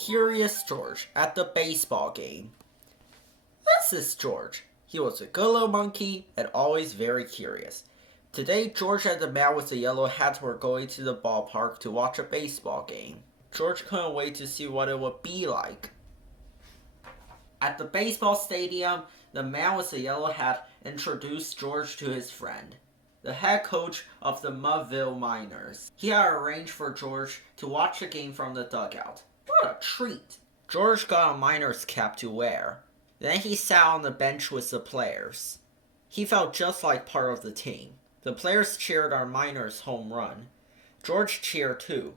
Curious George at the baseball game. This is George. He was a good little monkey and always very curious. Today, George and the man with the yellow hat were going to the ballpark to watch a baseball game. George couldn't wait to see what it would be like. At the baseball stadium, the man with the yellow hat introduced George to his friend, the head coach of the Mudville Miners. He had arranged for George to watch the game from the dugout. What a treat! George got a miner's cap to wear. Then he sat on the bench with the players. He felt just like part of the team. The players cheered our Miners' home run. George cheered too.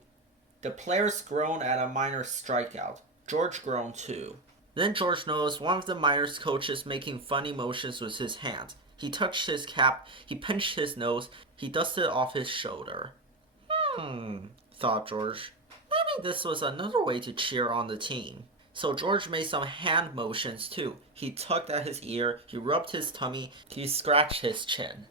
The players groaned at a Miners' strikeout. George groaned too. Then George noticed one of the Miners' coaches making funny motions with his hands. He touched his cap, he pinched his nose, he dusted it off his shoulder. Thought George. Maybe this was another way to cheer on the team. So George made some hand motions too. He tugged at his ear, he rubbed his tummy, he scratched his chin.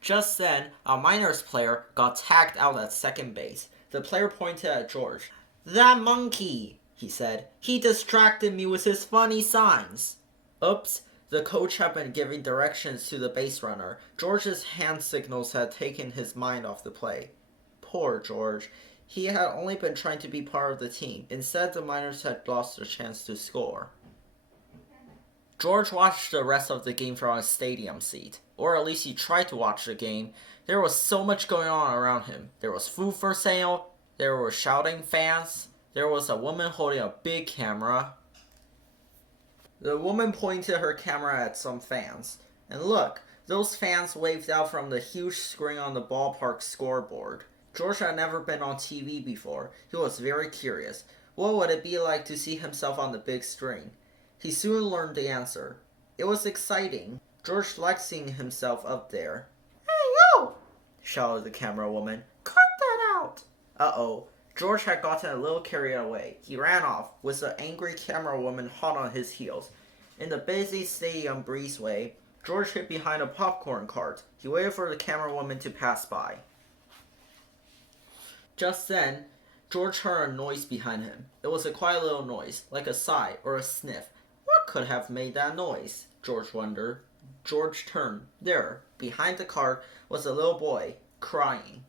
Just then, a Miners player got tagged out at second base. The player pointed at George. "That monkey," he said. "He distracted me with his funny signs." Oops, the coach had been giving directions to the base runner. George's hand signals had taken his mind off the play. Poor George. He had only been trying to be part of the team. Instead, the Miners had lost their chance to score. George watched the rest of the game from a stadium seat. Or at least he tried to watch the game. There was so much going on around him. There was food for sale. There were shouting fans. There was a woman holding a big camera. The woman pointed her camera at some fans. And look, those fans waved out from the huge screen on the ballpark scoreboard. George had never been on TV before. He was very curious. What would it be like to see himself on the big screen? He soon learned the answer. It was exciting. George liked seeing himself up there. "Hey, yo!" shouted the camera woman. "Cut that out!" Uh-oh. George had gotten a little carried away. He ran off, with the angry camera woman hot on his heels. In the busy stadium breezeway, George hid behind a popcorn cart. He waited for the camera woman to pass by. Just then, George heard a noise behind him. It was a quiet little noise, like a sigh or a sniff. What could have made that noise? George wondered. George turned. There, behind the cart, was a little boy, crying.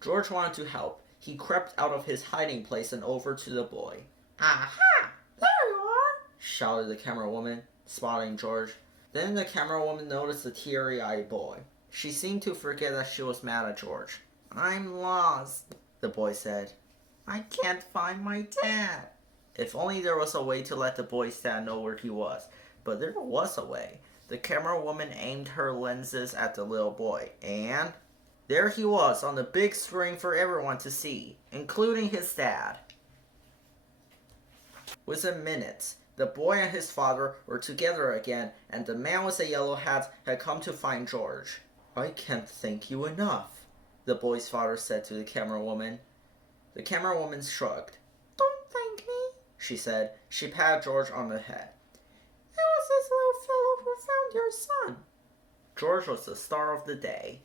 George wanted to help. He crept out of his hiding place and over to the boy. "Aha! There you are!" shouted the camera woman, spotting George. Then the camera woman noticed the teary-eyed boy. She seemed to forget that she was mad at George. "I'm lost," the boy said. "I can't find my dad." If only there was a way to let the boy's dad know where he was. But there was a way. The camera woman aimed her lenses at the little boy, and there he was on the big screen for everyone to see, including his dad. Within minutes, the boy and his father were together again, and the man with the yellow hat had come to find George. "I can't thank you enough," the boy's father said to the camera woman. The camera woman shrugged. "Don't thank me," she said. She patted George on the head. "It was this little fellow who found your son." George was the star of the day.